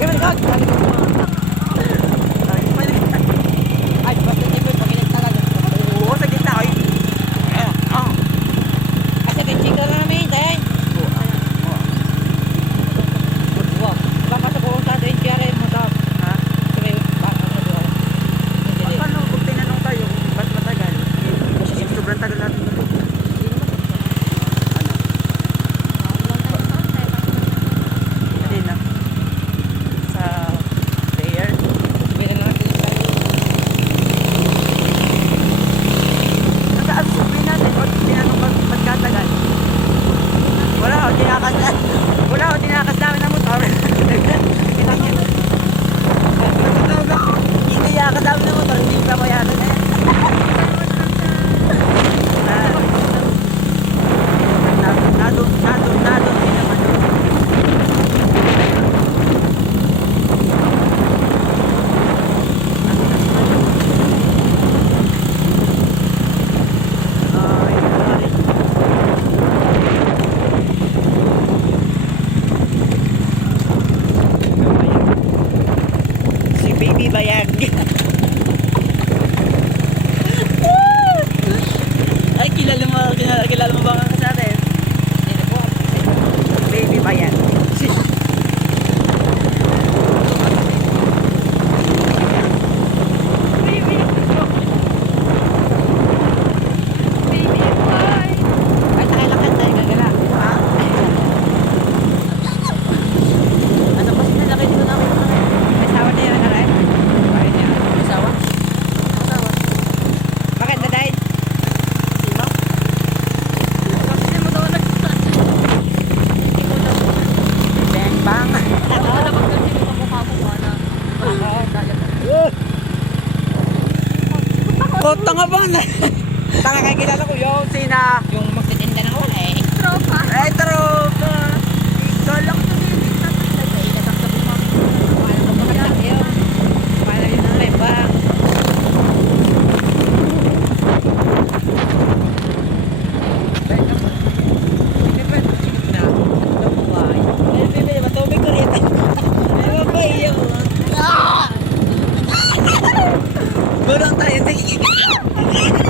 Ay, basta tayo po, pag talaga. Oo, sa gitna ay. Kasi kachika na namin, tayo. Wow. Papasok ko sa atin, kaya rin mo daw. Ha? Sabi, baka na doon. Paano kung tinanong tayo kung ba't matagal? Sobrang tagal natin doon. Hindi na. Sa player. Sabi na natin yung tayo. Nag-absorb natin o tinanong ba't katagal? Wala o, tinakas na. Wala o, tinakas namin ang motor. Ilang yun. Natutawag ako. Hindi yakas namin ang motor, hindi pa mayaran eh. Nadon din naman. Si Baby Bayag. Ay, kilala mo ba ang sa atin? Hindi po. Baby Bayag. Ay, nakailakan tayo, gagala. Ha? Ano pa sinalaki dito namin? May asawa na yun, aray. Bakit niya? May asawa? Asawa? Bakit na dahil? Sino? Kasi mo daw Bang bang. Oh, tanga ba na? Tanga kay kilala ko yung sina. Yung magtitinda ng wala eh. Ay, tropa. Kala ko Paano ko makasak yun? Paano yun ang may bang? Hindi ba? Sige na. Ang buhay. ay, bebe, matubig ko rin. Ano ba iyo? Gulong tayo. Sige.